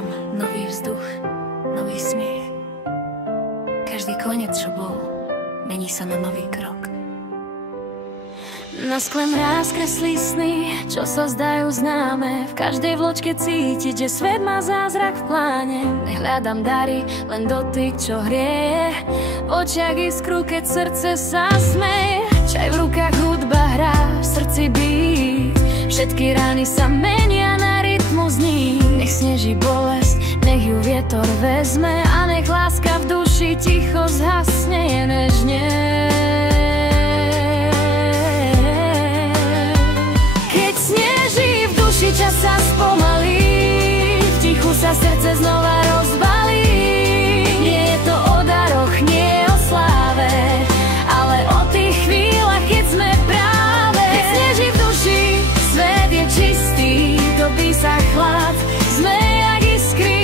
Vítam nový vzduch, nový smiech. Každý koniec, čo bol, mení sa na nový krok. Na skle mráz kreslí sny, čo sa zdajú známe. V každej vločke cítiť, že svet má zázrak v pláne. Nehľadám dary, len dotyk, čo hrieje. V očiach iskru, keď srdce sa smeje. Čaj v rukách, hudba hrá, v srdci bít. Všetky rány sa menia na rytmus dní. Nech sneží bolesť, nech ju vietor vezme. A nech láska v duši ticho zhasne, je nežne. Keď sneží v duši, čas sa spomalí. V tichu sa srdce znova rozbalí. Nie je to o daroch, nie o sláve, ale o tých chvíľach, keď sme práve. Keď sneží v duši, svet je čistý, topí sa chlad, sme jak iskry.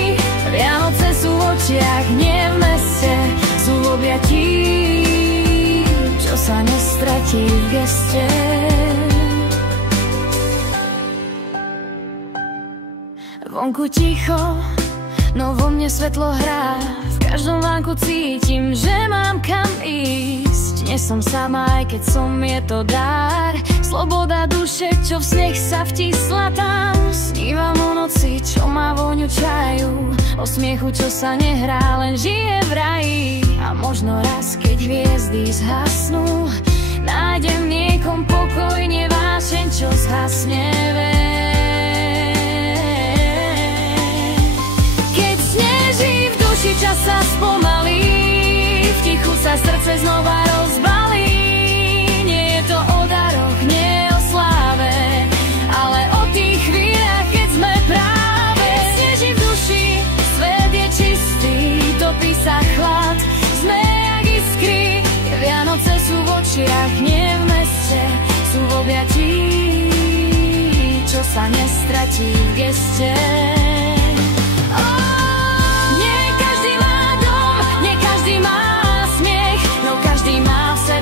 Vianoce sú v očiach, nie v meste, sú v objatí, čo sa nestratí v geste. Vonku ticho, no vo mne svetlo hrá. V každom vánku cítim, že mám kam ísť. Nie som sama, aj keď som, je to dar. Sloboda duše, čo v sneh sa vtisla tam. Snívam o noci, čo má vôňu čaju. O smiechu, čo sa nehrá, len žije v raji. A možno raz, keď hviezdy zhasnú, nájdem niekom pokoj, nevášeň, čo zhasne veľ. Čas sa spomalí, v tichu sa srdce znova rozbalí. Nie je to o daroch, nie o sláve, ale o tých chvíľach, keď sme práve. Keď sneží v duši, svet je čistý, topí sa chlad, sme jak iskry. Vianoce sú v očiach, nie v meste, sú v objatí, čo sa nestratí v geste.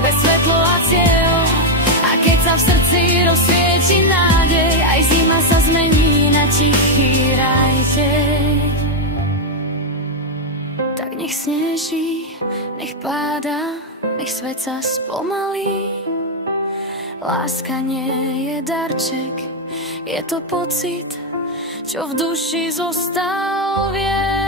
Svetlo a cieľ, a keď sa v srdci rozsvieti nádej, aj zima sa zmení na tichý raj. Tak nech sneží, nech páda, nech svet sa spomalí. Láska nie je darček, je to pocit, čo v duši zostal, vie.